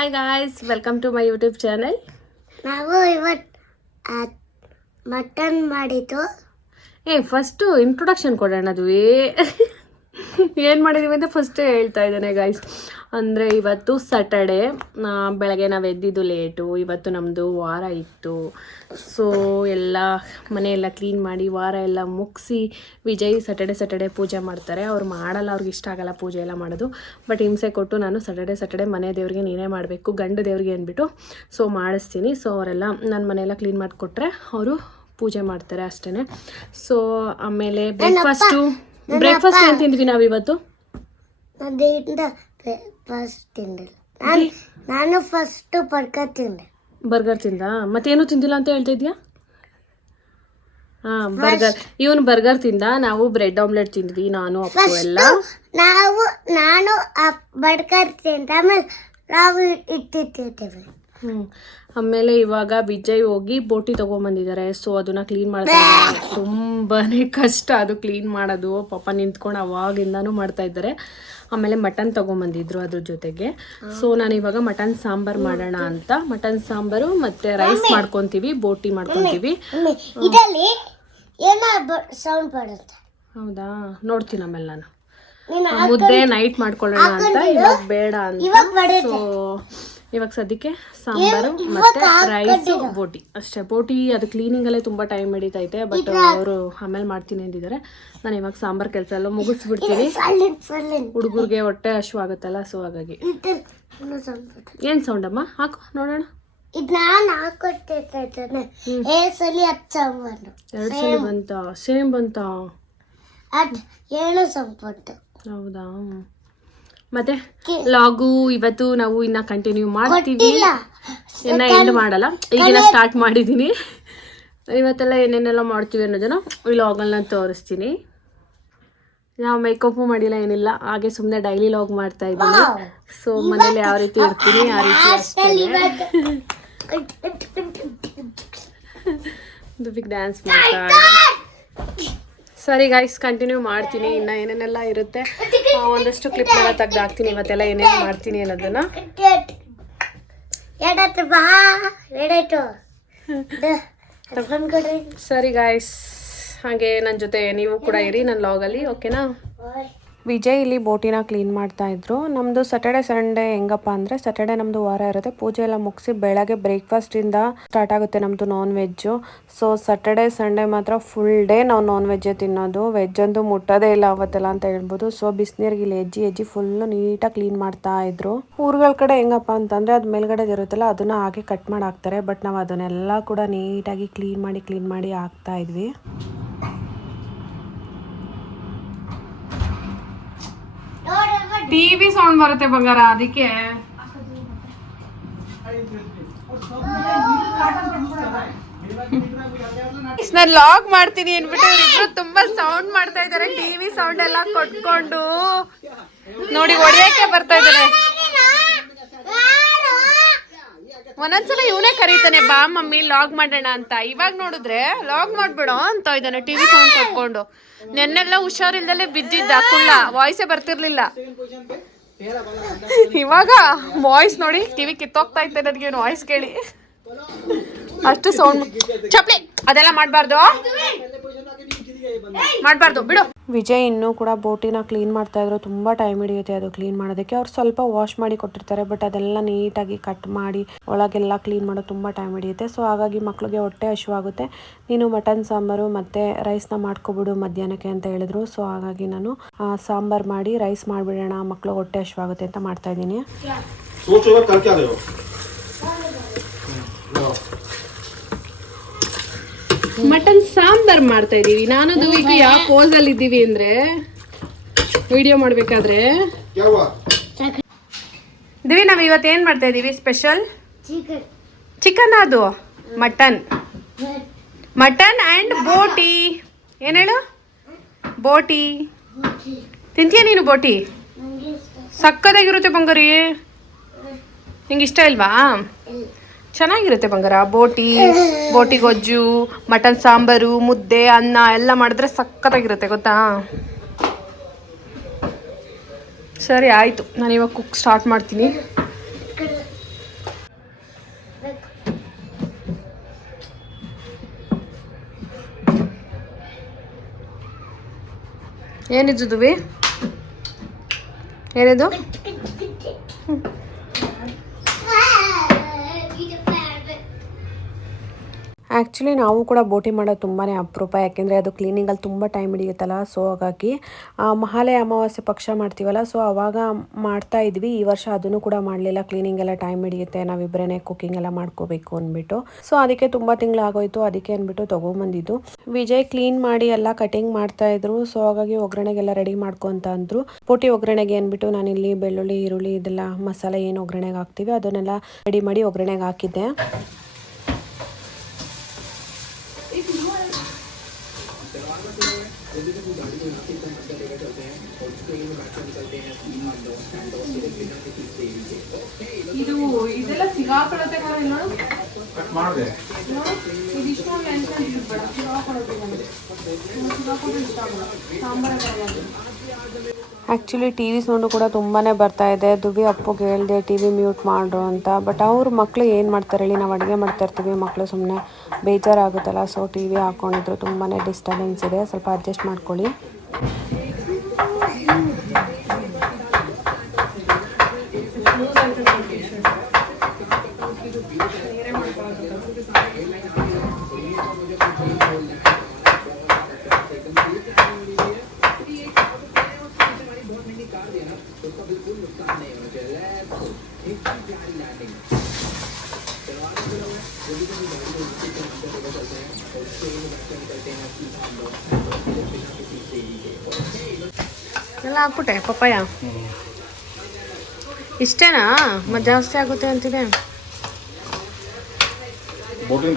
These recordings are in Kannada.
Hi guys, welcome to my YouTube channel. ನಾವು ಇವತ್ತು ಮಟನ್ ಮಾಡಿದ್ದು. ಫಸ್ಟು ಇಂಟ್ರೊಡಕ್ಷನ್ ಕೊಡೋಣ. ಅದು ಏನು ಮಾಡಿದ್ದೀವಿ ಅಂತ ಫಸ್ಟೇ ಹೇಳ್ತಾ ಇದ್ದೇನೆ ಗಾಯ್ಸ್. ಅಂದರೆ ಇವತ್ತು ಸ್ಯಾಟರ್ಡೇ, ಬೆಳಗ್ಗೆ ನಾವು ಎದ್ದಿದ್ದು ಲೇಟು. ಇವತ್ತು ನಮ್ಮದು ವಾರ ಇತ್ತು. ಸೊ ಎಲ್ಲ ಮನೆಯೆಲ್ಲ ಕ್ಲೀನ್ ಮಾಡಿ ವಾರ ಎಲ್ಲ ಮುಗಿಸಿ ವಿಜಯ್ ಸ್ಯಾಟರ್ಡೆ ಪೂಜೆ ಮಾಡ್ತಾರೆ. ಅವ್ರು ಮಾಡಲ್ಲ, ಅವ್ರಿಗೆ ಇಷ್ಟ ಆಗಲ್ಲ ಪೂಜೆ ಎಲ್ಲ ಮಾಡೋದು. ಬಟ್ ಹಿಂಸೆ ಕೊಟ್ಟು ನಾನು ಸ್ಯಾಟರ್ಡೆ ಮನೆ ದೇವ್ರಿಗೆ ನೀನೇ ಮಾಡಬೇಕು, ಗಂಡು ದೇವ್ರಿಗೆ ಅಂದ್ಬಿಟ್ಟು ಸೊ ಮಾಡಿಸ್ತೀನಿ. ಸೊ ಅವರೆಲ್ಲ ನನ್ನ ಮನೆಯೆಲ್ಲ ಕ್ಲೀನ್ ಮಾಡಿಕೊಟ್ರೆ ಅವರು ಪೂಜೆ ಮಾಡ್ತಾರೆ ಅಷ್ಟೇ. ಸೊ ಆಮೇಲೆ ಬ್ರೇಕ್ಫಾಸ್ಟ್ ಏನು ತಿಂದ್ವಿ ನಾವು ಇವತ್ತು? ನಾನು ಫಸ್ಟ್ ಬರ್ಗರ್ ತಿಂದ. ಮತ್ತೇನು ತಿಂದಿಲ್ಲ ಅಂತ ಹೇಳ್ತಾ ಇದೆಯಾ? ಬರ್ಗರ್. ಇವನು ಬರ್ಗರ್ ತಿಂದ, ನಾವು ಬ್ರೆಡ್ ಆಮ್ಲೆಟ್ ತಿಂದ್ವಿ, ನಾನು ಅಪ್ಪು ಎಲ್ಲ. ನಾನು ಬರ್ಗರ್ ತಿಂದ, ಆಮೇಲೆ ನಾವು ಇಟ್ಟಿದ್ದೇವೆ. ಆಮೇಲೆ ಇವಾಗ ವಿಜಯ್ ಹೋಗಿ ಬೋಟಿ ತೊಗೊಂಬಂದಿದ್ದಾರೆ. ಸೊ ಅದನ್ನ ಕ್ಲೀನ್ ಮಾಡ್ತಾರೆ. ತುಂಬಾ ಕಷ್ಟ ಅದು ಕ್ಲೀನ್ ಮಾಡೋದು. ಪಾಪ ನಿಂತ್ಕೊಂಡು ಅವಾಗಿಂದನೂ ಮಾಡ್ತಾ ಇದ್ದಾರೆ. ಆಮೇಲೆ ಮಟನ್ ತೊಗೊಂಬಂದಿದ್ರು ಅದ್ರ ಜೊತೆಗೆ. ಸೊ ನಾನು ಇವಾಗ ಮಟನ್ ಸಾಂಬಾರು ಮಾಡೋಣ ಅಂತ ಮಟನ್ ಸಾಂಬಾರು ಮತ್ತು ರೈಸ್ ಮಾಡ್ಕೊತೀವಿ, ಬೋಟಿ ಮಾಡ್ಕೊತೀವಿ. ಹೌದಾ, ನೋಡ್ತೀನಿ ಆಮೇಲೆ ನಾನು. ಮುದ್ದೆ ನೈಟ್ ಮಾಡ್ಕೊಳ್ಳೋಣ ಅಂತ, ಇವಾಗ ಬೇಡ ಅಂತ. ಸೊ ಇವಾಗ ಸದ್ಯಕ್ಕೆ ಸಾಂಬಾರು ಮತ್ತು ರೈಸು, ಬೋಟಿ ಅಷ್ಟೇ. ಬೋಟಿ ಅದು ಕ್ಲೀನಿಂಗಲ್ಲೇ ತುಂಬ ಟೈಮ್ ಹಿಡಿತೈತೆ. ಬಟ್ ಅವರು ಆಮೇಲೆ ಮಾಡ್ತೀನಿ ಅಂದಿದ್ದಾರೆ. ನಾನು ಇವಾಗ ಸಾಂಬಾರು ಕೆಲಸ ಎಲ್ಲ ಮುಗಿಸ್ಬಿಡ್ತೀನಿ. ಹುಡುಗರಿಗೆ ಹೊಟ್ಟೆ ಹಶ್ವಾಗುತ್ತಲ್ಲ, ಸೊ ಹಾಗಾಗಿ. ಏನು ಸೌಂಡಮ್ಮ? ಹಾಕು ನೋಡೋಣ. ಎರಡು ಸಲ ಬಂತ? ಸೇಮ್ ಬಂತ? ಹೌದಾ. ಮತ್ತೆ ಲಾಗು ಇವತ್ತು ನಾವು ಇನ್ನ ಕಂಟಿನ್ಯೂ ಮಾಡ್ತೀವಿ, ಇನ್ನ ಎಂಡ್ ಮಾಡಲ್ಲ. ಈಗಿನ ಸ್ಟಾರ್ಟ್ ಮಾಡಿದ್ದೀನಿ. ಇವತ್ತೆಲ್ಲ ಏನೇನೆಲ್ಲ ಮಾಡ್ತೀವಿ ಅನ್ನೋದನ್ನ ಈ ಲಾಗಲ್ಲಿ ನಾನು ತೋರಿಸ್ತೀನಿ. ನಾವು ಮೇಕಪ್ಪು ಮಾಡಿಲ್ಲ, ಏನಿಲ್ಲ, ಹಾಗೆ ಸುಮ್ಮನೆ ಡೈಲಿ ಲಾಗ್ ಮಾಡ್ತಾ ಇದ್ದೀನಿ. ಸೊ ಮನೇಲಿ ಯಾವ ರೀತಿ ಇರ್ತೀನಿ ಆ ರೀತಿ ಡ್ಯಾನ್ಸ್ ಮಾಡ್ತಾ. ಸರಿ ಗಾಯ್ಸ್, ಕಂಟಿನ್ಯೂ ಮಾಡ್ತೀನಿ. ಇನ್ನು ಏನೇನೆಲ್ಲ ಇರುತ್ತೆ ಒಂದಷ್ಟು ಕ್ಲಿಪ್ ಎಲ್ಲ ತೆಗ್ದಾಕ್ತೀನಿ. ಇವತ್ತೆಲ್ಲ ಏನೇನು ಮಾಡ್ತೀನಿ ಅನ್ನೋದನ್ನ. ಸರಿ ಗಾಯ್ಸ್, ಹಾಗೆ ನನ್ನ ಜೊತೆ ನೀವು ಕೂಡ ಇರಿ ನನ್ನ ಲಾಗಲ್ಲಿ, ಓಕೆನಾ? ವಿಜಯ್ ಇಲ್ಲಿ ಬೋಟಿನ ಕ್ಲೀನ್ ಮಾಡ್ತಾ ಇದ್ರು. ನಮ್ಮದು ಸ್ಯಾಟರ್ಡೆ ಸಂಡೇ ಹೆಂಗಪ್ಪ ಅಂದರೆ, ಸ್ಯಾಟರ್ಡೆ ನಮ್ಮದು ವಾರ ಇರುತ್ತೆ. ಪೂಜೆ ಎಲ್ಲ ಮುಗಿಸಿ ಬೆಳಗ್ಗೆ ಬ್ರೇಕ್ಫಾಸ್ಟಿಂದ ಸ್ಟಾರ್ಟ್ ಆಗುತ್ತೆ ನಮ್ಮದು non veg. So Saturday Sunday ಮಾತ್ರ ಫುಲ್ ಡೇ ನಾವು ನಾನ್ ವೆಜ್ಜೇ ತಿನ್ನೋದು. ವೆಜ್ ಅಂತೂ ಮುಟ್ಟೋದೇ ಇಲ್ಲ ಅವತ್ತೆಲ್ಲ ಅಂತ ಹೇಳ್ಬೋದು. ಸೊ ಬಿಸಿನೀರಿಗೆ ಇಲ್ಲಿ ಹೆಜ್ಜಿ ಫುಲ್ಲು ನೀಟಾಗಿ ಕ್ಲೀನ್ ಮಾಡ್ತಾ ಇದ್ರು. ಊರುಗಳ ಕಡೆ ಹೆಂಗಪ್ಪ ಅಂತಂದರೆ ಅದು ಮೇಲ್ಗಡೆ ಇರುತ್ತಲ್ಲ, ಅದನ್ನು ಹಾಗೆ ಕಟ್ ಮಾಡಿ ಹಾಕ್ತಾರೆ. ಬಟ್ ನಾವು ಅದನ್ನೆಲ್ಲ ಕೂಡ ನೀಟಾಗಿ ಕ್ಲೀನ್ ಮಾಡಿ ಹಾಕ್ತಾ ಇದ್ವಿ. ಟಿವಿ ಸೌಂಡ್ ಬರುತ್ತೆ ಬಂಗಾರ, ಅದಕ್ಕೆ. ನಾನು ಲಾಗ್ ಮಾಡ್ತೀನಿ ಅನ್ಬಿಟ್ಟು ಇವರಿಬ್ರು ತುಂಬಾ ಸೌಂಡ್ ಮಾಡ್ತಾ ಇದ್ದಾರೆ. ಟಿವಿ ಸೌಂಡ್ ಎಲ್ಲ ಕೊಟ್ಕೊಂಡು ನೋಡಿ ಹೊಡಿಯಕ್ಕೆ ಬರ್ತಾ ಇದ್ದಾರೆ. ಒಂದೊಂದ್ಸಲ ಇವನೇ ಕರೀತಾನೆ, ಬಾ ಮಮ್ಮಿ ಲಾಗ್ ಮಾಡೋಣ ಅಂತ. ಇವಾಗ ನೋಡಿದ್ರೆ ಲಾಗ್ ಮಾಡ್ಬಿಡೋ ಅಂತ ಇದ್ದಾನೆ ಟಿವಿ ಸೌಂಡ್ ಕೊಟ್ಕೊಂಡು. ನೆನ್ನೆಲ್ಲ ಹುಷಾರಿಲ್ದಲ್ಲೇ ಬಿದ್ದಿದ್ದ, ಕುಳ್ಳ, ವಾಯ್ಸೇ ಬರ್ತಿರ್ಲಿಲ್ಲ. ಇವಾಗ ವಾಯ್ಸ್ ನೋಡಿ, ಟಿವಿ ಕಿತ್ತೋಗ್ತಾ ಇತ್ತು ನನಗೆ ಇವನು ವಾಯ್ಸ್ ಕೇಳಿ. ಅಷ್ಟು ಸೌಂಡ್. ಚಪ್ಲಿ ಅದೆಲ್ಲ ಮಾಡಬಾರ್ದು ಬಿಡು. ವಿಜಯ್ ಇನ್ನೂ ಕೂಡ ಬೋಟಿನ ಕ್ಲೀನ್ ಮಾಡ್ತಾ ಇದ್ರು. ತುಂಬ ಟೈಮ್ ಹಿಡಿಯುತ್ತೆ ಅದು ಕ್ಲೀನ್ ಮಾಡೋದಕ್ಕೆ. ಅವ್ರು ಸ್ವಲ್ಪ ವಾಶ್ ಮಾಡಿ ಕೊಟ್ಟಿರ್ತಾರೆ, ಬಟ್ ಅದೆಲ್ಲ ನೀಟಾಗಿ ಕಟ್ ಮಾಡಿ ಒಳಗೆಲ್ಲ ಕ್ಲೀನ್ ಮಾಡೋದು ತುಂಬ ಟೈಮ್ ಹಿಡಿಯುತ್ತೆ. ಸೊ ಹಾಗಾಗಿ ಮಕ್ಳಿಗೆ ಹೊಟ್ಟೆ ಹಶ್ವಾಗುತ್ತೆ. ನೀನು ಮಟನ್ ಸಾಂಬಾರು ಮತ್ತು ರೈಸ್ನ ಮಾಡ್ಕೊಬಿಡು ಮಧ್ಯಾಹ್ನಕ್ಕೆ ಅಂತ ಹೇಳಿದ್ರು. ಸೊ ಹಾಗಾಗಿ ನಾನು ಸಾಂಬಾರು ಮಾಡಿ ರೈಸ್ ಮಾಡಿಬಿಡೋಣ, ಮಕ್ಳಿಗೆ ಹೊಟ್ಟೆ ಹಶ್ವಾಗುತ್ತೆ ಅಂತ ಮಾಡ್ತಾ ಇದ್ದೀನಿ. ಮಟನ್ ಸಾಂಬಾರ್ ಮಾಡ್ತಾ ಇದೀವಿ. ನಾನು ದುವಿಗೆ ಯಾವ ಪೋಸ್ ಅಲ್ಲಿ ಇದ್ದೀವಿ ಅಂದ್ರೆ, ವಿಡಿಯೋ ಮಾಡ್ಬೇಕಾದ್ರೆ ದಿವಿ ನಾವ್ ಇವತ್ತು ಏನ್ ಮಾಡ್ತಾ ಇದೀವಿ ಸ್ಪೆಷಲ್? ಚಿಕನ್. ಅದು ಮಟನ್ ಅಂಡ್ ಬೋಟಿ. ಏನ್ ಹೇಳು? ಬೋಟಿ ತಿಂತೀಯ ನೀನು? ಬೋಟಿ ಸಕ್ಕದಾಗಿರುತ್ತೆ ಬಂಗಾರಿ. ನಿಂಗೆ ಇಷ್ಟ ಇಲ್ವಾ? ಚೆನ್ನಾಗಿರುತ್ತೆ ಬಂಗಾರ. ಬೋಟಿ ಗೊಜ್ಜು, ಮಟನ್ ಸಾಂಬಾರು, ಮುದ್ದೆ, ಅನ್ನ ಎಲ್ಲ ಮಾಡಿದ್ರೆ ಸಕ್ಕತ್ತಾಗಿರುತ್ತೆ ಗೊತ್ತಾ. ಸರಿ ಆಯಿತು, ನಾನು ಇವಾಗ ಕುಕ್ ಸ್ಟಾರ್ಟ್ ಮಾಡ್ತೀನಿ. ಏನಿದು ದುವಿ? ಏನಿದು? ಆ್ಯಕ್ಚುಲಿ ನಾವು ಕೂಡ ಬೋಟಿ ಮಾಡೋದು ತುಂಬಾ ಅಪರೂಪ, ಯಾಕೆಂದರೆ ಅದು ಕ್ಲೀನಿಂಗಲ್ಲಿ ತುಂಬ ಟೈಮ್ ಹಿಡಿಯುತ್ತಲ್ಲ. ಸೊ ಹಾಗಾಗಿ ಮಹಾಲಯ ಅಮಾವಾಸ್ಯೆ ಪಕ್ಷ ಮಾಡ್ತೀವಲ್ಲ, ಸೊ ಆವಾಗ ಮಾಡ್ತಾ ಇದ್ವಿ. ಈ ವರ್ಷ ಅದನ್ನು ಕೂಡ ಮಾಡಲಿಲ್ಲ, ಕ್ಲೀನಿಂಗ್ ಎಲ್ಲ ಟೈಮ್ ಹಿಡಿಯುತ್ತೆ, ನಾವಿಬ್ಬರೇ ಕುಕ್ಕಿಂಗ್ ಎಲ್ಲ ಮಾಡ್ಕೋಬೇಕು ಅಂದ್ಬಿಟ್ಟು. ಸೊ ಅದಕ್ಕೆ ತುಂಬ ತಿಂಗಳಾಗೋಯ್ತು, ಅದಕ್ಕೆ ಅಂದ್ಬಿಟ್ಟು ತೊಗೊಂಬಂದಿದ್ದು. ವಿಜಯ್ ಕ್ಲೀನ್ ಮಾಡಿ ಎಲ್ಲ ಕಟಿಂಗ್ ಮಾಡ್ತಾ ಇದ್ರು. ಸೊ ಹಾಗಾಗಿ ಒಗ್ಗರಣೆಗೆಲ್ಲ ರೆಡಿ ಮಾಡ್ಕೊಂತ ಅಂದರು. ಬೋಟಿ ಒಗ್ಗರಣೆಗೆ ಅಂದ್ಬಿಟ್ಟು ನಾನಿಲ್ಲಿ ಬೆಳ್ಳುಳ್ಳಿ, ಈರುಳ್ಳಿ ಇದೆಲ್ಲ ಮಸಾಲೆ ಏನು ಒಗ್ಗರಣೆಗೆ ಹಾಕ್ತೀವಿ ಅದನ್ನೆಲ್ಲ ರೆಡಿ ಮಾಡಿ ಒಗ್ಗರಣೆಗೆ ಹಾಕಿದ್ದೆ. ಇದು ಇದೆಲ್ಲ ಸಿಗಾಕೊಳ್ಳುತ್ತೆ ಆ್ಯಕ್ಚುಲಿ ಟಿ ವಿ ಸೌಂಡು ಕೂಡ ತುಂಬಾ ಬರ್ತಾ ಇದೆ. ದುಬಿ ಅಪ್ಪಗೆ ಹೇಳಿದೆ ಟಿ ವಿ ಮ್ಯೂಟ್ ಮಾಡ್ರು ಅಂತ. ಬಟ್ ಅವ್ರ ಮಕ್ಕಳು ಏನು ಮಾಡ್ತಾರೆ ಹೇಳಿ, ನಾವು ಅಡುಗೆ ಮಾಡ್ತಾ ಇರ್ತೀವಿ, ಮಕ್ಕಳು ಸುಮ್ಮನೆ ಬೇಜಾರಾಗುತ್ತಲ್ಲ. ಸೊ ಟಿ ವಿ ಹಾಕ್ಕೊಂಡಿದ್ರು, ತುಂಬಾ ಡಿಸ್ಟರ್ಬೆನ್ಸ್ ಇದೆ, ಸ್ವಲ್ಪ ಅಡ್ಜಸ್ಟ್ ಮಾಡ್ಕೊಳ್ಳಿ. ಎಲ್ಲ ಹಾಕ್ಬಿಟ್ಟೆ ಪಪ್ಪಾಯ. ಇಷ್ಟೇನಾ? ಮತ್ತೆ ಜಾಸ್ತಿ ಆಗುತ್ತೆ ಅಂತಿದೆ.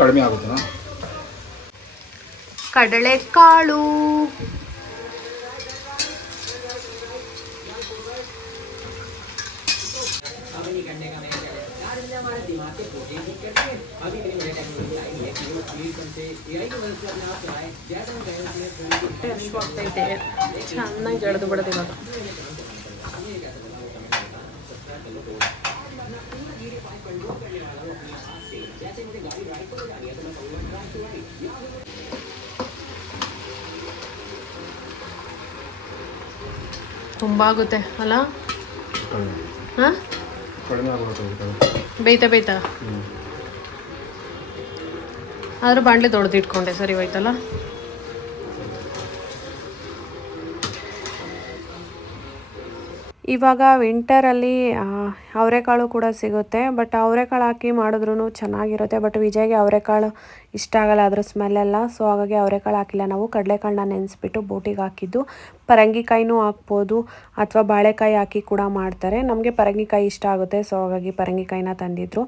ಕಡಿಮೆ ಆಗುತ್ತೆ. ಕಡಲೆಕಾಳು, ಚೆನ್ನಾಗಿ ಜಡ್ದು ಬಿಡೋದು ಇವಾಗ. ತುಂಬ ಆಗುತ್ತೆ ಅಲ್ಲ? ಹಾಂ, ಬೇಯ್ತಾ ಆದರೂ ಬಾಣಲೆ ದೊಡ್ಡದು ಇಟ್ಕೊಂಡೆ, ಸರಿ ಹೋಯ್ತಲ್ಲ. ಇವಾಗ ವಿಂಟರಲ್ಲಿ ಅವರೆಕಾಳು ಕೂಡ ಸಿಗುತ್ತೆ. ಬಟ್ ಅವರೆಕಾಳು ಹಾಕಿ ಮಾಡಿದ್ರೂ ಚೆನ್ನಾಗಿರುತ್ತೆ. ಬಟ್ ವಿಜಯ್ಗೆ ಅವರೆಕಾಳು ಇಷ್ಟ ಆಗಲ್ಲ, ಅದ್ರ ಸ್ಮೆಲ್ಲೆಲ್ಲ. ಸೊ ಹಾಗಾಗಿ ಅವರೆಕಾಳು ಹಾಕಿಲ್ಲ ನಾವು. ಕಡಲೆಕಾಳನ್ನ ನೆನೆಸ್ಬಿಟ್ಟು ಬೋಟಿಗೆ ಹಾಕಿದ್ದು. ಪರಂಗಿಕಾಯಿನೂ ಹಾಕ್ಬೋದು ಅಥವಾ ಬಾಳೆಕಾಯಿ ಹಾಕಿ ಕೂಡ ಮಾಡ್ತಾರೆ. ನಮಗೆ ಪರಂಗಿಕಾಯಿ ಇಷ್ಟ ಆಗುತ್ತೆ, ಸೊ ಹಾಗಾಗಿ ಪರಂಗಿಕಾಯಿನ ತಂದಿದ್ರು.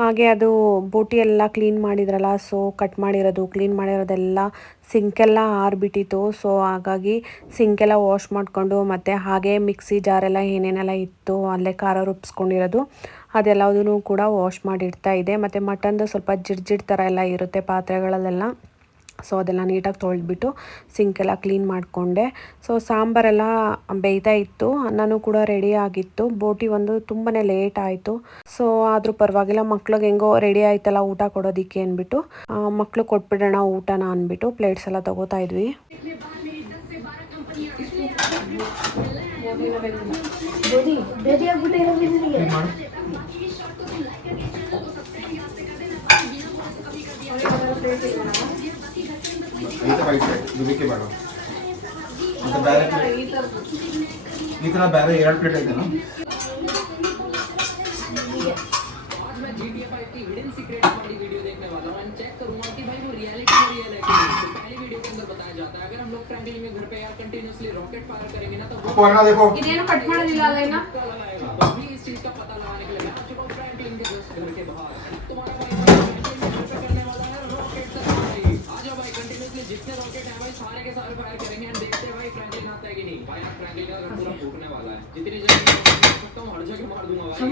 ಹಾಗೆ ಅದು ಬೋಟಿ ಎಲ್ಲ ಕ್ಲೀನ್ ಮಾಡಿದ್ರಲ್ಲ, ಸೊ ಕಟ್ ಮಾಡಿರೋದು ಕ್ಲೀನ್ ಮಾಡಿರೋದೆಲ್ಲ ಸಿಂಕೆಲ್ಲ ಆರಿಬಿಟ್ಟಿತ್ತು. ಸೊ ಹಾಗಾಗಿ ಸಿಂಕೆಲ್ಲ ವಾಶ್ ಮಾಡಿಕೊಂಡು, ಮತ್ತು ಹಾಗೆ ಮಿಕ್ಸಿ ಜಾರೆಲ್ಲ ಏನೇನೆಲ್ಲ ಇತ್ತು ಅಲ್ಲೇ ಖಾರ ರುಬ್ಸ್ಕೊಂಡಿರೋದು ಅದೆಲ್ಲದೂ ಕೂಡ ವಾಶ್ ಮಾಡಿ ಇಡ್ತಾ ಇದೆ. ಮತ್ತು ಮಟನ್ದು ಸ್ವಲ್ಪ ಜಿಡ್ಜಿಡ್ ಥರ ಎಲ್ಲ ಇರುತ್ತೆ ಪಾತ್ರೆಗಳಲ್ಲೆಲ್ಲ. ಸೊ ಅದೆಲ್ಲ ನೀಟಾಗಿ ತೊಳೆದ್ಬಿಟ್ಟು ಸಿಂಕೆಲ್ಲ ಕ್ಲೀನ್ ಮಾಡಿಕೊಂಡೆ. ಸೊ ಸಾಂಬಾರೆಲ್ಲ ಬೇಯ್ತಾ ಇತ್ತು, ಅನ್ನನೂ ಕೂಡ ರೆಡಿ ಆಗಿತ್ತು. ಬೋಟಿ ಒಂದು ತುಂಬಾ ಲೇಟ್ ಆಯಿತು. ಸೊ ಆದರೂ ಪರವಾಗಿಲ್ಲ, ಮಕ್ಳಿಗೆ ಹೆಂಗೋ ರೆಡಿ ಆಯ್ತಲ್ಲ ಊಟ ಕೊಡೋದಕ್ಕೆ ಅಂದ್ಬಿಟ್ಟು ಮಕ್ಳು ಕೊಟ್ಬಿಡೋಣ ಊಟನ ಅಂದ್ಬಿಟ್ಟು ಪ್ಲೇಟ್ಸ್ ಎಲ್ಲ ತೊಗೋತಾ ಇದ್ವಿ. ಈ ಥರ ಬೇರೆ 2 ಪ್ಲೇಟ್ ಐತೆನಾ? देखो ಇದೇನು ಕಟ್ ಮಾಡೋದಿಲ್ಲ ಅಲ್ಲ ಇನ್ನ. जितने रॉकेट है भाई सारे के सारे फायर करेंगे एंड देखते हैं भाई फ्रैंकलिन आता है कि नहीं। भाई यार फ्रैंकलिन का पूरा फूटने वाला है, जितनी जगह मार सकता हूं हर जगह मार दूंगा भाई। भाई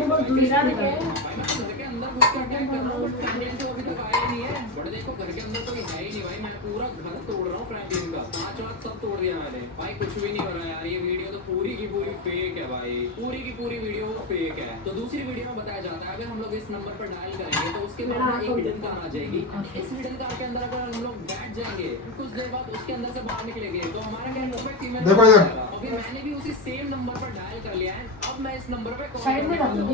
मैं घर के अंदर घुस कर अटैक कर रहा हूं, फ्रैंकलिन तो अभी तक आया नहीं है। बट देखो घर के अंदर कोई है ही नहीं भाई, मैं पूरा घर तोड़ रहा हूं फ्रैंकलिन का, कांच वाच सब तोड़ दिया मैंने भाई। कुछ भी नहीं हो रहा यार, ये वीडियो तो पूरी की पूरी फेक है भाई, पूरी की पूरी वीडियो फेक है। तो दूसरी वीडियो में बताया जाता है अगर हम लोग इस नंबर पर डायल करेंगे तो उसके बाद में एक हिडन कार आ जाएगी। इस हिडन कार के अंदर अगर हम लोग बैठ जाएंगे कुछ देर बाद उसके अंदर से बाहर निकलेंगे तो हमारा क्या नंबर फीमेल देखो इधर। अभी मैंने भी उसी सेम नंबर पर डायल कर लिया है। अब मैं इस नंबर पे कॉल साइड में डाल दो।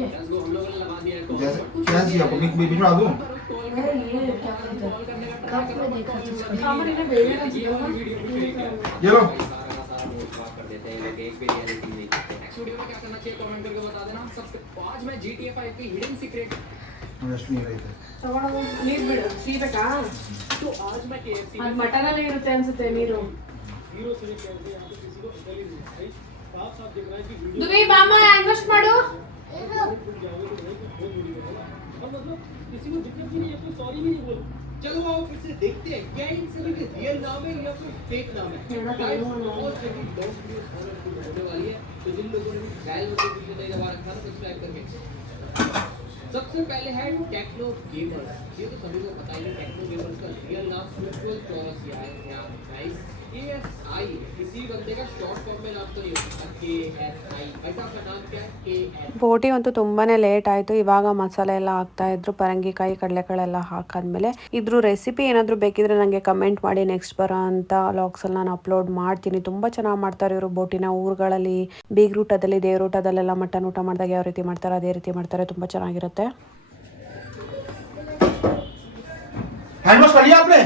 हम लोगों ने लगा दिया है कॉल। जैसे क्या चाहिए आपको बीच में बिठा दूं? कॉल करने का सामान इन्हें भेजना ये वाली वीडियो भी फेक है। ये लो। सारा नोट कर देते हैं लोग, एक भी रियलिटी नहीं करते। नेक्स्ट वीडियो में क्या करना चाहिए कमेंट करके बता देना। सबसे आज मैं GTA 5 की हिडन सीक्रेट ಎಷ್ಟು ನೀರು ಐತೆ? ತಗೊಳ್ಳೋದು ನೀರು ಬಿಡು ಸೀಬೇಕಾ तो आज मैं KFC ಅದು ಮಟನಲ್ಲಿ ಇರುತ್ತೆ ಅನ್ಸುತ್ತೆ ನೀರು ದುವಿ ಬಾಮ ಹ್ಯಾಂಡ್ ವಾಶ್ ಮಾಡು चलो आओ फिर से देखते हैं क्या इन सभी के रियल नाम है या फिर फेक नाम है। गाइस बहुत जल्दी लॉन्ग वीडियो होने वाली है तो जिन लोगों ने बेल नोटिफिकेशन नहीं दबा रखा है सब्सक्राइब करके। सबसे पहले है टेक्नो गेमर्स। ये तो सभी को पता ही है टेक्नो गेमर्स का रियल नाम स्पिरिचुअल क्रॉस यार गाइस KSI किसी बंदे का शॉर्ट फॉर्म में नाम तो नहीं होता KSI बेटा का नाम क्या है KS। ಬೋಟಿ ಅಂತೂ ತುಂಬಾನೇ ಲೇಟ್ ಆಯಿತು. ಇವಾಗ ಮಸಾಲೆ ಎಲ್ಲ ಹಾಕ್ತಾ ಇದ್ರು, ಪರಂಗಿಕಾಯಿ ಕಡಲೆಕಾಳೆಲ್ಲ ಹಾಕಾದ್ಮೇಲೆ. ಇದ್ರ ರೆಸಿಪಿ ಏನಾದರೂ ಬೇಕಿದ್ರೆ ನನಗೆ ಕಮೆಂಟ್ ಮಾಡಿ, ನೆಕ್ಸ್ಟ್ ಬರೋ ಅಂತ ವ್ಲಾಗ್ಸಲ್ಲಿ ನಾನು ಅಪ್ಲೋಡ್ ಮಾಡ್ತೀನಿ. ತುಂಬ ಚೆನ್ನಾಗಿ ಮಾಡ್ತಾರೆ ಇವರು ಬೋಟಿನ. ಊರುಗಳಲ್ಲಿ ಬೀಗ್ರೂಟದಲ್ಲಿ ದೇವ್ರೂಟದಲ್ಲೆಲ್ಲ ಮಟನ್ ಊಟ ಮಾಡಿದಾಗ ಯಾವ ರೀತಿ ಮಾಡ್ತಾರೆ ಅದೇ ರೀತಿ ಮಾಡ್ತಾರೆ. ತುಂಬ ಚೆನ್ನಾಗಿರುತ್ತೆ. हैंड वॉश कर लिया आपने?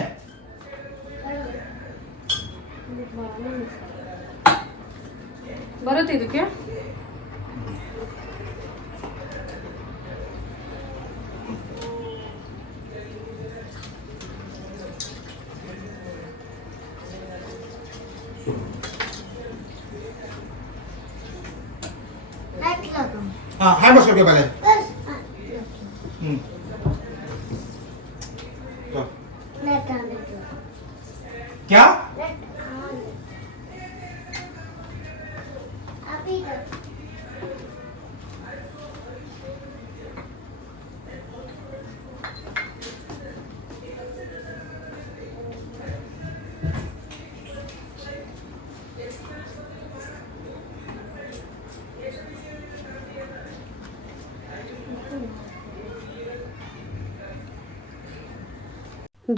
ಬರುತ್ತೆ ಇದಕ್ಕೆ नेट लगाओ हाँ हैंड वॉश करके पहले। बस हम्म। तो, नेट आने दो क्या? नेट ऑन अभी तक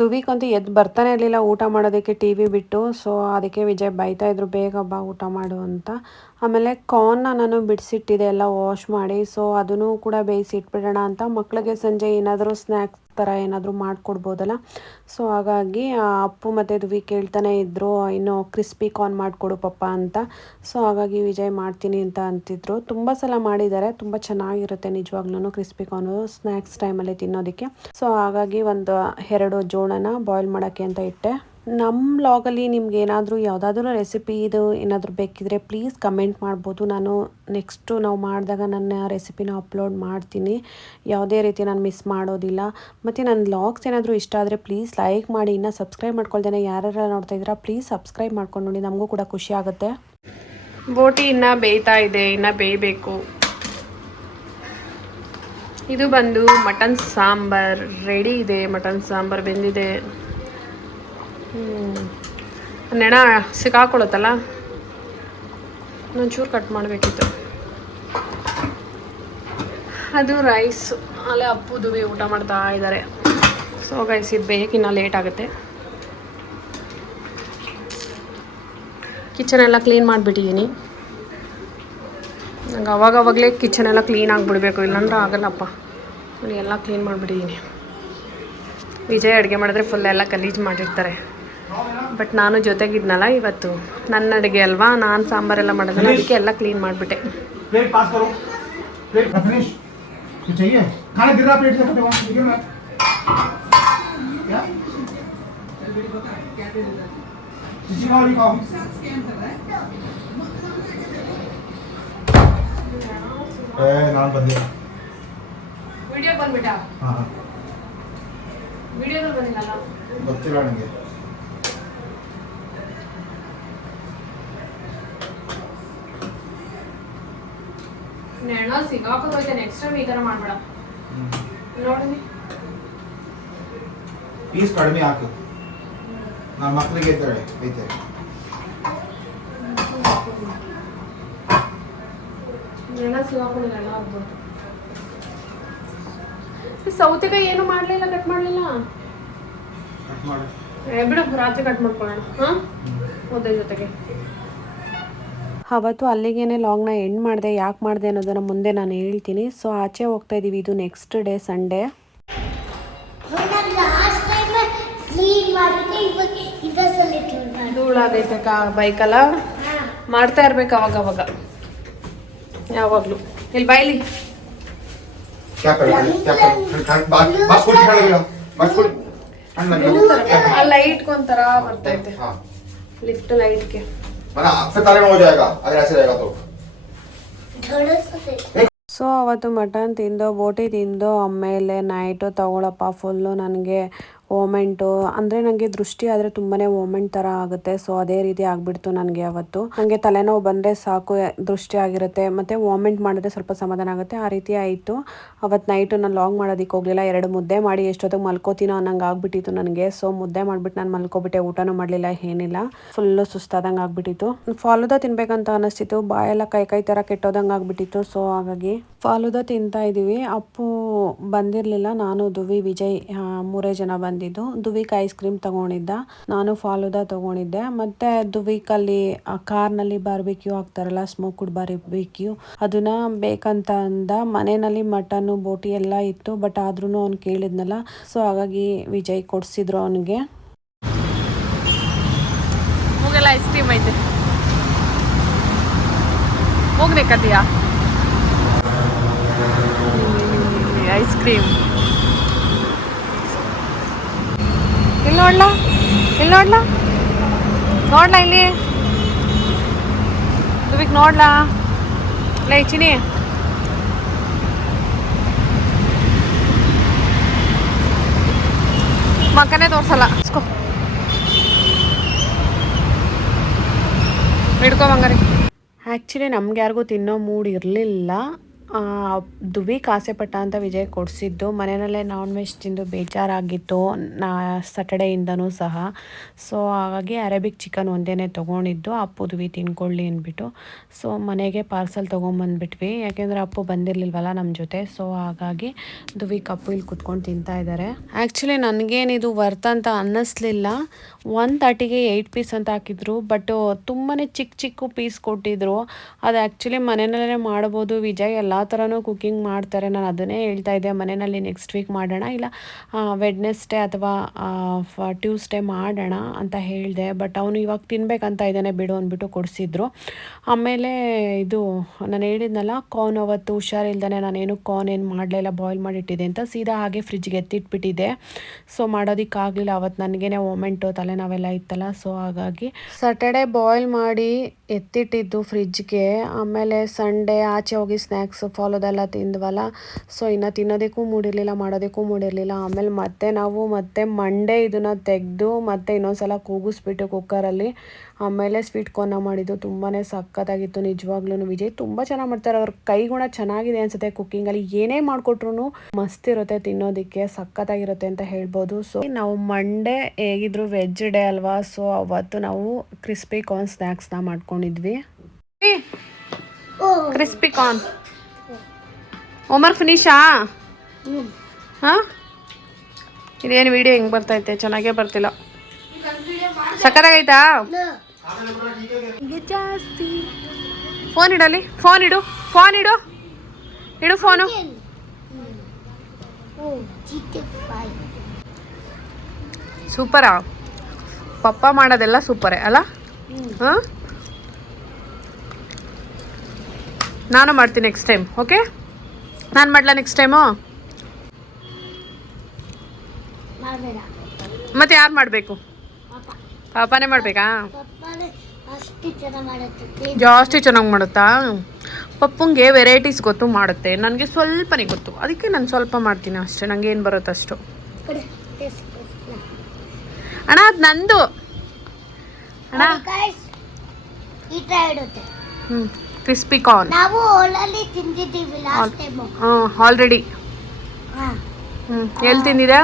ದುವಿಗಂತೂ ಎದ್ದು ಬರ್ತಾನೆ ಇರಲಿಲ್ಲ ಊಟ ಮಾಡೋದಕ್ಕೆ ಟಿ ವಿ ಬಿಟ್ಟು. ಸೊ ಅದಕ್ಕೆ ವಿಜಯ್ ಬೈತಾ ಇದ್ರು ಬೇಗ ಬಾ ಊಟ ಮಾಡು ಅಂತ. ಆಮೇಲೆ ಕಾರ್ನ್ನ ನಾನು ಬಿಡಿಸಿಟ್ಟಿದೆ ಎಲ್ಲ ವಾಶ್ ಮಾಡಿ. ಸೊ ಅದನ್ನು ಕೂಡ ಬೇಯಿಸಿ ಇಟ್ಬಿಡೋಣ ಅಂತ. ಮಕ್ಕಳಿಗೆ ಸಂಜೆ ಏನಾದರೂ ಸ್ನ್ಯಾಕ್ಸ್ ಥರ ಏನಾದರೂ ಮಾಡಿಕೊಡ್ಬೋದಲ್ಲ. ಸೊ ಹಾಗಾಗಿ ಅಪ್ಪು ಮತ್ತು ದುವಿ ಕೇಳ್ತಾನೆ ಇದ್ದರು, ಇನ್ನು ಕ್ರಿಸ್ಪಿ ಕಾರ್ನ್ ಮಾಡಿಕೊಡು ಪಪ್ಪ ಅಂತ. ಸೊ ಹಾಗಾಗಿ ವಿಜಯ್ ಮಾಡ್ತೀನಿ ಅಂತ ಅಂತಿದ್ರು. ತುಂಬ ಸಲ ಮಾಡಿದ್ದಾರೆ, ತುಂಬ ಚೆನ್ನಾಗಿರುತ್ತೆ ನಿಜವಾಗ್ಲೂ ಕ್ರಿಸ್ಪಿ ಕಾರ್ನು ಸ್ನ್ಯಾಕ್ಸ್ ಟೈಮಲ್ಲಿ ತಿನ್ನೋದಕ್ಕೆ. ಸೊ ಹಾಗಾಗಿ ಒಂದು 2 ಜೋಳನ ಬಾಯ್ಲ್ ಮಾಡೋಕ್ಕೆ ಅಂತ ಇಟ್ಟೆ. ನಮ್ಮ ವ್ಲಾಗಲ್ಲಿ ನಿಮ್ಗೆ ಏನಾದರೂ ಯಾವುದಾದ್ರೂ ರೆಸಿಪಿ ಇದು ಏನಾದರೂ ಬೇಕಿದ್ರೆ ಪ್ಲೀಸ್ ಕಮೆಂಟ್ ಮಾಡ್ಬೋದು. ನಾನು ನೆಕ್ಸ್ಟು ನಾವು ಮಾಡಿದಾಗ ನನ್ನ ರೆಸಿಪಿನ ಅಪ್ಲೋಡ್ ಮಾಡ್ತೀನಿ. ಯಾವುದೇ ರೀತಿ ನಾನು ಮಿಸ್ ಮಾಡೋದಿಲ್ಲ. ಮತ್ತು ನನ್ನ ವ್ಲಾಗ್ಸ್ ಏನಾದರೂ ಇಷ್ಟ ಆದರೆ ಪ್ಲೀಸ್ ಲೈಕ್ ಮಾಡಿ. ಇನ್ನೂ ಸಬ್ಸ್ಕ್ರೈಬ್ ಮಾಡ್ಕೊಳ್ದೇನೆ ಯಾರ್ಯಾರು ನೋಡ್ತಾ ಇದ್ದೀರಾ ಪ್ಲೀಸ್ ಸಬ್ಸ್ಕ್ರೈಬ್ ಮಾಡ್ಕೊಂಡು ನೋಡಿ, ನಮಗೂ ಕೂಡ ಖುಷಿ ಆಗುತ್ತೆ. ಬೋಟಿ ಇನ್ನೂ ಬೇಯ್ತಾ ಇದೆ, ಇನ್ನೂ ಬೇಯಬೇಕು. ಇದು ಬಂದು ಮಟನ್ ಸಾಂಬಾರ್ ರೆಡಿ ಇದೆ. ಮಟನ್ ಸಾಂಬಾರ್ ಬೆಂದಿದೆ. ನೆಣ ಸಿಕ್ಕಾಕೊಳ್ಳುತ್ತಲ್ಲ, ಒಂಚೂರು ಕಟ್ ಮಾಡಬೇಕಿತ್ತು. ಅದು ರೈಸ್. ಅಲ್ಲೇ ಅಪ್ಪು ದುವಿ ಊಟ ಮಾಡ್ತಾ ಇದ್ದಾರೆ. ಸೊ ಗೈಸ್ ಇದು ಬೇಕಿನ್ನ ಲೇಟ್ ಆಗುತ್ತೆ. ಕಿಚನ್ ಎಲ್ಲ ಕ್ಲೀನ್ ಮಾಡಿಬಿಟ್ಟಿದ್ದೀನಿ. ನಂಗೆ ಅವಾಗವಾಗಲೇ ಕಿಚನ್ ಎಲ್ಲ ಕ್ಲೀನ್ ಆಗಿಬಿಡ್ಬೇಕು, ಇಲ್ಲಾಂದ್ರೆ ಆಗಲ್ಲಪ್ಪ. ನೋಡಿ ಎಲ್ಲ ಕ್ಲೀನ್ ಮಾಡಿಬಿಟ್ಟಿದ್ದೀನಿ. ವಿಜಯ್ ಅಡುಗೆ ಮಾಡಿದ್ರೆ ಫುಲ್ ಎಲ್ಲ ಗಲೀಜು ಮಾಡಿರ್ತಾರೆ. ಬಟ್ ನಾನು ಜೊತೆಗಿದ್ನಲ್ಲ ಇವತ್ತು, ನನ್ನ ಅಡುಗೆ ಅಲ್ವಾ, ನಾನು ಸಾಂಬಾರೆಲ್ಲ ಮಾಡಿದ್ರೆ ಅದಕ್ಕೆ ಎಲ್ಲ ಕ್ಲೀನ್ ಮಾಡಿಬಿಟ್ಟೆ. प्लेट पास करो। Plate finish. कुछ चाहिए? खाना गिर रहा प्लेट से फटे वहाँ गिर रहा। क्या? किसी का भी खाओ। नान बंदे। ವಿಡಿಯೋ ಬಂದ್ಬಿಟ್ಟ? हाँ हाँ। ವಿಡಿಯೋದಲ್ಲಿ ಬಂದಿಲ್ಲ. ಗೊತ್ತಿಲ್ಲ ನನಗೆ. ನೆಣ ಸಿಗಾಕೋದೈತೆ. ನೆಕ್ಸ್ಟ್ ಟೈಮ್ ಈ ಥರ ಮಾಡಬೇಡ ನೋಡಿ. ಪೀಸ್ ಕಡಿಮೆ ಹಾಕು, ನನ್ನ ಮಕ್ಕಳಿಗೆ ಇದ್ದಾರೆ ಐತೆ. ಎಲ್ಲ ಸಿಗಾಕೊಂಡಿಲ್ಲ ಎಲ್ಲ ಆಗ್ಬೋದು. ಸೌತೆಕಾಯಿ ಏನು ಮಾಡಲಿಲ್ಲ, ಕಟ್ ಮಾಡಲಿಲ್ಲ. ಬಿಡು, ರಾತ್ರಿ ಕಟ್ ಮಾಡ್ಕೊಳ್ಳೋಣ. ಹಾಂ, ಮುದ್ದೆ ಜೊತೆಗೆ. ಅವತ್ತು ಅಲ್ಲಿಗೇನೆ ಲಾಂಗ್ನ ಎಂಡ್ ಮಾಡಿದೆ. ಯಾಕೆ ಮಾಡಿದೆ ಅನ್ನೋದನ್ನು ಮುಂದೆ ನಾನು ಹೇಳ್ತೀನಿ. ಸೊ ಆಚೆ ಹೋಗ್ತಾ ಇದ್ದೀವಿ. ಇದು next day Sunday. Last time clean ಮಾಡಿದ್ದೆ, ಇವಾಗ ಇದರಲ್ಲಿ ಕ್ಲೀನ್ ಮಾಡಿ. ಧೂಳಾಗೈತೆ ಬೈಕಲ್ಲ, ಮಾಡ್ತಾ ಇರ್ಬೇಕು ಅವಾಗ ಯಾವಾಗಲೂ. ಇಲ್ಲಿ ಬಾಯ್ಲಿ ಆ ಲೈಟ್ ಒಂಥರ ಬರ್ತೈತೆ, ಲಿಫ್ಟ್ ಲೈಟ್ಗೆ. ಸೊ ಅವತ್ತು ಮಟನ್ ತಿಂದು ಬೋಟಿ ತಿಂದು ಆಮೇಲೆ ನೈಟು ತಗೊಳಪ್ಪ ಫುಲ್ಲು ನನಗೆ ಓಮೆಂಟು ಅಂದರೆ ನನಗೆ ದೃಷ್ಟಿ ಆದರೆ ತುಂಬಾ ಓಮೆಂಟ್ ಥರ ಆಗುತ್ತೆ. ಸೊ ಅದೇ ರೀತಿ ಆಗಿಬಿಡ್ತು ನನಗೆ ಅವತ್ತು. ನನಗೆ ತಲೆನೋವು ಬಂದರೆ ಸಾಕು ದೃಷ್ಟಿ ಆಗಿರುತ್ತೆ, ಮತ್ತು ವಾಮೆಂಟ್ ಮಾಡಿದ್ರೆ ಸ್ವಲ್ಪ ಸಮಾಧಾನ ಆಗುತ್ತೆ. ಆ ರೀತಿ ಆಯಿತು ಅವತ್ತು ನೈಟು. ನಾನು ಲಾಂಗ್ ಮಾಡೋದಕ್ಕೆ ಹೋಗಲಿಲ್ಲ. 2 ಮುದ್ದೆ ಮಾಡಿ ಎಷ್ಟೊತ್ತಿಗೆ ಮಲ್ಕೋತೀನೋ ಅನ್ನಂಗೆ ಆಗ್ಬಿಟ್ಟಿತ್ತು ನನಗೆ. ಸೊ ಮುದ್ದೆ ಮಾಡಿಬಿಟ್ಟು ನಾನು ಮಲ್ಕೊಬಿಟ್ಟೆ. ಊಟನೂ ಮಾಡಲಿಲ್ಲ, ಏನಿಲ್ಲ, ಫುಲ್ಲು ಸುಸ್ತಾದಂಗೆ ಆಗ್ಬಿಟ್ಟಿತ್ತು. ಫಾಲೂದಾ ತಿನ್ಬೇಕಂತ ಅನ್ನಿಸ್ತಿತ್ತು, ಬಾಯೆಲ್ಲ ಕೈ ಥರ ಕೆಟ್ಟೋದಂಗೆ ಆಗ್ಬಿಟ್ಟಿತ್ತು. ಸೊ ಹಾಗಾಗಿ ಫಾಲೂದಾ ತಿಂತಾ ಇದ್ದೀವಿ. ಅಪ್ಪು ಬಂದಿರಲಿಲ್ಲ, ನಾನು ದುವಿ ವಿಜಯ್ 3 ಜನ ಬಂದಿದ್ದು. ದುವಿಕ್ ಐಸ್ ಕ್ರೀಮ್ ತಗೊಂಡಿದ್ದ, ನಾನು ಫಾಲೂದಾ ತಗೊಂಡಿದ್ದೆ. ಮತ್ತೆ ದುವಿಕಲ್ಲಿ ಕಾರ್ನಲ್ಲಿ ಬಾರ್ಬಿಕ್ಯೂ ಹಾಕ್ತಾರಲ್ಲ, ಸ್ಮೋಕ್ಡ್ ಬಾರ್ಬಿಕ್ಯೂ, ಅದನ್ನ ಬೇಕಂತ ಅಂದ. ಮನೆಯಲ್ಲಿ ಮಟನ್ನು ಬೋಟಿ ಎಲ್ಲ ಇತ್ತು, ಬಟ್ ಆದ್ರೂ ಅವ್ನು ಕೇಳಿದ್ನಲ್ಲ. ಸೊ ಹಾಗಾಗಿ ವಿಜಯ್ ಕೊಡ್ಸಿದ್ರು ಅವನಿಗೆ. ಮೂಗೆಲ್ಲ ಐಸ್ ಕ್ರೀಮ್ ಐತೆ, ಹೋಗ್ನೆ ಕತಿಯಾ ಐಸ್ ಕ್ರೀಮ್. ಇಲ್ಲಿ ನೋಡ್ಲಾ, ಇಲ್ಲಿ ದುವಿಕ್ ನೋಡ್ಲಾ, ಇಲ್ಲ ಚಿನಿ ಮಕ್ಕನೇ ತೋರ್ಸಲ್ಲ. ಹಿಡ್ಕೊ ಬಂಗಾರಿ. ಆ್ಯಕ್ಚುಲಿ ನಮ್ಗೆ ಯಾರಿಗೂ ತಿನ್ನೋ ಮೂಡ್ ಇರಲಿಲ್ಲ. ದುವಿಕ್ ಆಸೆ ಪಟ್ಟ ಅಂತ ವಿಜಯ್ ಕೊಡಿಸಿದ್ದು. ಮನೆಯಲ್ಲೇ ನಾನ್ ವೆಜ್ ತಿಂದು ಬೇಜಾರಾಗಿತ್ತು ಸ್ಯಾಟರ್ಡೇಯಿಂದನೂ ಸಹ. ಸೊ ಹಾಗಾಗಿ ಅರೇಬಿಕ್ ಚಿಕನ್ ಒಂದೇ ತೊಗೊಂಡಿದ್ದು, ಅಪ್ಪು ದುವಿ ತಿನ್ಕೊಳ್ಳಿ ಅಂದ್ಬಿಟ್ಟು. ಸೊ ಮನೆಗೆ ಪಾರ್ಸಲ್ ತೊಗೊಂಬಂದ್ಬಿಟ್ವಿ, ಯಾಕೆಂದರೆ ಅಪ್ಪು ಬಂದಿರಲಿಲ್ವಲ್ಲ ನಮ್ಮ ಜೊತೆ. ಸೊ ಹಾಗಾಗಿ ದುವಿಕ್ ಅಪ್ಪು ಇಲ್ಲಿ ಕುತ್ಕೊಂಡು ತಿಂತಾ ಇದ್ದಾರೆ. ಆ್ಯಕ್ಚುಲಿ ನನಗೇನಿದು ವರ್ತ್ ಅಂತ ಅನ್ನಿಸ್ಲಿಲ್ಲ. 130ಗೆ 8 ಪೀಸ್ ಅಂತ ಹಾಕಿದ್ರು, ಬಟ್ ತುಂಬಾ ಚಿಕ್ಕ ಪೀಸ್ ಕೊಟ್ಟಿದ್ರು. ಅದು ಆ್ಯಕ್ಚುಲಿ ಮನೆಯಲ್ಲೇ ಮಾಡ್ಬೋದು. ವಿಜಯ್ ಎಲ್ಲ ಥರನೂ ಕುಕ್ಕಿಂಗ್ ಮಾಡ್ತಾರೆ. ನಾನು ಅದನ್ನೇ ಹೇಳ್ತಾ ಇದ್ದೆ, ಮನೆಯಲ್ಲಿ ನೆಕ್ಸ್ಟ್ ವೀಕ್ ಮಾಡೋಣ, ಇಲ್ಲ ವೆಡ್ನೆಸ್ಡೇ ಅಥವಾ ಟ್ಯೂಸ್ಡೇ ಮಾಡೋಣ ಅಂತ ಹೇಳಿದೆ. ಬಟ್ ಅವನು ಇವಾಗ ತಿನ್ಬೇಕಂತ ಇದ್ದಾನೆ ಬಿಡು ಅಂದ್ಬಿಟ್ಟು ಕೊಡಿಸಿದ್ರು. ಆಮೇಲೆ ಇದು ನಾನು ಹೇಳಿದ್ನಲ್ಲ, ಕಾರ್ನ್ ಅವತ್ತು ಹುಷಾರಿಲ್ದಾನೆ ನಾನೇನು ಕಾರ್ನ್ ಏನು ಮಾಡಲಿಲ್ಲ, ಬಾಯ್ಲ್ ಮಾಡಿಟ್ಟಿದೆ ಅಂತ ಸೀದಾ ಹಾಗೆ ಫ್ರಿಜ್ಗೆ ಎತ್ತಿಟ್ಬಿಟ್ಟಿದೆ. ಸೊ ಮಾಡೋದಕ್ಕಾಗಲಿಲ್ಲ ಅವತ್ತು, ನನಗೇನೆ ಮೊಮೆಂಟು ತಲೆನೋವೆಲ್ಲ ಇತ್ತಲ್ಲ. ಸೊ ಹಾಗಾಗಿ ಸ್ಯಾಟರ್ಡೇ ಬಾಯ್ಲ್ ಮಾಡಿ ಎತ್ತಿಟ್ಟಿದ್ದು ಫ್ರಿಜ್ಗೆ. ಆಮೇಲೆ ಸಂಡೇ ಆಚೆ ಹೋಗಿ ಸ್ನ್ಯಾಕ್ಸ್ ಫಾಲೋದೆಲ್ಲ ತಿಂದ್ವಲ್ಲ. ಸೊ ಇನ್ನು ತಿನ್ನೋದಕ್ಕೂ ಮೂಡಿರಲಿಲ್ಲ, ಮಾಡೋದಕ್ಕೂ ಮೂಡಿರಲಿಲ್ಲ. ಆಮೇಲೆ ಮತ್ತೆ ಮಂಡೇ ಇದನ್ನು ತೆಗೆದು ಮತ್ತೆ ಇನ್ನೊಂದ್ಸಲ ಕೂಗಿಸ್ಬಿಟ್ಟು ಕುಕ್ಕರಲ್ಲಿ ಆಮೇಲೆ ಸ್ವೀಟ್ ಕಾರ್ನ ಮಾಡಿದ್ದು. ತುಂಬಾ ಸಖತ್ತಾಗಿತ್ತು ನಿಜವಾಗ್ಲೂ. ವಿಜಯ್ ತುಂಬ ಚೆನ್ನಾಗಿ ಮಾಡ್ತಾರೆ, ಅವ್ರ ಕೈಗುಣ ಚೆನ್ನಾಗಿದೆ ಅನಿಸುತ್ತೆ ಕುಕ್ಕಿಂಗಲ್ಲಿ. ಏನೇ ಮಾಡಿಕೊಟ್ರು ಮಸ್ತ್ ಇರುತ್ತೆ ತಿನ್ನೋದಕ್ಕೆ, ಸಖತ್ತಾಗಿರುತ್ತೆ ಅಂತ ಹೇಳ್ಬೋದು. ಸೊ ನಾವು ಮಂಡೇ ಹೇಗಿದ್ರು ವೆಜ್ ಡೇ ಅಲ್ವಾ, ಸೊ ಅವತ್ತು ನಾವು ಕ್ರಿಸ್ಪಿ ಕಾರ್ನ್ ಸ್ನ್ಯಾಕ್ಸ್ನ ಮಾಡ್ಕೊಂಡಿದ್ವಿ. ಕ್ರಿಸ್ಪಿ ಕಾರ್ನ್ ಹೋಮ್ವರ್ಕ್ ಫಿನಿಶಾ? ಹಾಂ, ಇದೇನು ವಿಡಿಯೋ ಹೆಂಗೆ ಬರ್ತೈತೆ? ಚೆನ್ನಾಗೇ ಬರ್ತಿಲ್ಲ. ಸಕ್ಕತ್ತಾಗೈತಾ? ಜಾಸ್ತಿ ಫೋನ್ ಇಡಲಿ, ಫೋನ್ ಇಡು ಫೋನು. ಸೂಪರಾ? ಪಪ್ಪ ಮಾಡೋದೆಲ್ಲ ಸೂಪರೇ ಅಲ್ಲ? ಹಾಂ, ನಾನು ಮಾಡ್ತೀನಿ ನೆಕ್ಸ್ಟ್ ಟೈಮ್. ಓಕೆ, ನಾನು ಮಾಡ್ಲಾ ನೆಕ್ಸ್ಟ್ ಟೈಮು? ಮತ್ತೆ ಯಾರು ಮಾಡಬೇಕು? ಪಾಪನೇ ಮಾಡಬೇಕಾ? ಜಾಸ್ತಿ ಚೆನ್ನಾಗಿ ಮಾಡುತ್ತಾ? ಪಪ್ಪಂಗೆ ವೆರೈಟೀಸ್ ಗೊತ್ತು, ಮಾಡುತ್ತೆ. ನನಗೆ ಸ್ವಲ್ಪನೇ ಗೊತ್ತು, ಅದಕ್ಕೆ ನಾನು ಸ್ವಲ್ಪ ಮಾಡ್ತೀನಿ ಅಷ್ಟೇ. ನನಗೆ ಏನು ಬರುತ್ತೆ ಅಷ್ಟು. ಅಣ್ಣ ಅದು ನಂದು ಅಣ್ಣ. ಕ್ರಿಸ್ಪಿ ಕಾರ್ನ್ ನಾವು ಹಾಲಲ್ಲಿ ತಿಂದಿದ್ದೀವಿ ಲಾಸ್ಟ್ ಟೈಮ್. ಆಲ್ರೆಡಿ. ಎಲ್ಲಿ ತಿಂದಿದ್ಯಾ?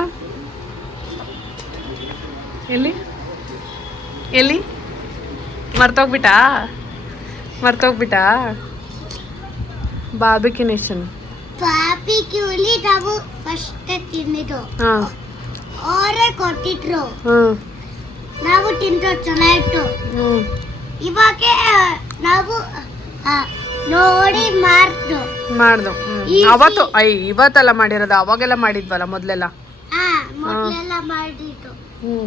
ಎಲ್ಲಿ ಮರ್ತೋಗ್ಬಿಟ್ಟಾ? ಬಾರ್ಬಿಕ್ಯುನೇಷನ್. ಬಾರ್ಬಿಕ್ಯೂಲಿ ನಾವು ಫಸ್ಟ್ ತಿಂದಿದ್ದು. ಹಾಂ ಅವರೇ ಕೊಟ್ಟಿದ್ರು, ಹ್ಞೂ ನಾವು ತಿಂದು ಚೆನ್ನಾಗಿತ್ತು. ಹ್ಞೂ ಇವಾಗ ನಾವು ನೋಡಿ ಮಾಡ್ದು. ಅವತ್ತು ಇವತ್ತೆಲ್ಲ ಮಾಡಿರೋದು, ಅವಾಗೆಲ್ಲ ಮಾಡಿದ್ವಲ್ಲ ಮೊದಲೆಲ್ಲ. ಮೊದಲೆಲ್ಲ ಮಾಡಿದ್ದು. ಹ್ಞೂ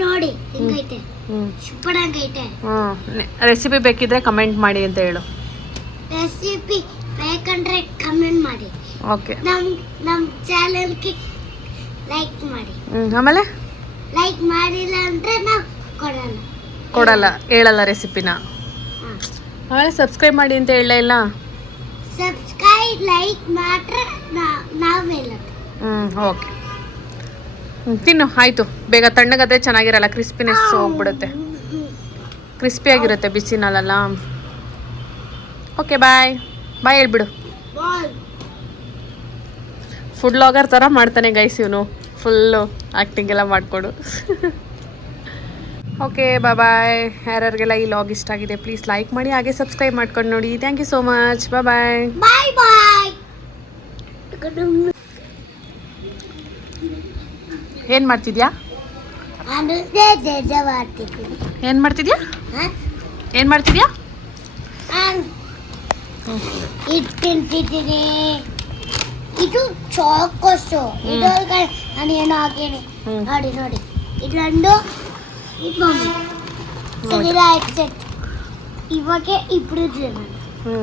ನೋಡಿ ಹಿಂಗೈತೆ, ಹ್ಞೂ ಸೂಪರ್ ಆಗೈತೆ. ರೆಸಿಪಿ ಬೇಕಿದ್ರೆ ಕಮೆಂಟ್ ಮಾಡಿ ಅಂತ ಹೇಳು. ರೆಸಿಪಿ ಬೇಕಂದ್ರೆ ಕಮೆಂಟ್ ಮಾಡಿ. ಓಕೆ, ನಮ್ಮ ಚಾನೆಲ್ಗೆ ಲೈಕ್ ಮಾಡಿ. ಆಮೇಲೆ ಲೈಕ್ ಮಾಡಿಲ್ಲ ಅಂದ್ರೆ ನಾವು ಕೊಡಲ್ಲ, ಹೇಳಲ್ಲ ರೆಸಿಪಿನ. ಆಮೇಲೆ ಸಬ್ಸ್ಕ್ರೈಬ್ ಮಾಡಿ ಅಂತ ಹೇಳಲೇ ಇಲ್ಲ. ಸಬ್ಸ್ಕ್ರೈಬ್ ಲೈಕ್ ಮಾತ್ರ ನಾವು ಹೇಳೋದು. ಓಕೆ, ತಿನ್ನು ಆಯಿತು. ಬೇಗ ತಣ್ಣಗಾದ್ರೆ ಚೆನ್ನಾಗಿರಲ್ಲ, ಕ್ರಿಸ್ಪಿನೆಸ್ ಹೋಗ್ಬಿಡುತ್ತೆ. ಕ್ರಿಸ್ಪಿಯಾಗಿರುತ್ತೆ ಬಿಸಿನಲ್ಲ. ಓಕೆ, ಬಾಯ್ ಬಾಯ್ ಹೇಳ್ಬಿಡು. ಫುಡ್ ಲಾಗರ್ ಥರ ಮಾಡ್ತಾನೆ ಗೈಸ್ ಇವನು, ಫುಲ್ಲು ಆ್ಯಕ್ಟಿಂಗ್ ಎಲ್ಲ ಮಾಡಿಕೊಡು. ಓಕೆ, ಬಾಯ್. ಯಾರ್ಯಾರಿಗೆಲ್ಲ ಈ ಲಾಗ್ ಇಷ್ಟ ಆಗಿದೆ ಪ್ಲೀಸ್ ಲೈಕ್ ಮಾಡಿ, ಹಾಗೆ ಸಬ್ಸ್ಕ್ರೈಬ್ ಮಾಡ್ಕೊಂಡು ನೋಡಿ. Thank you so much. Bye. Bye bye. ಏನು ಮಾಡ್ತಿದ್ಯಾ? ಏನು ಮಾಡ್ತಿದ್ಯಾ? ಏನು ಮಾಡ್ತಿದ್ಯಾ? ಇದು ತಿಂತಿದ್ದೀನಿ. ಇದು ಚಾಕೋಸು. ಇದೊಳಗೆ ನಾನು ಏನೋ ಹಾಕೇನೆ. ನೋಡಿ ನೋಡಿ, ಇದೊಂದು ಇದು ಸರಿ. ಇವಾಗ ಇಬ್ಬರು ಹ್ಞೂ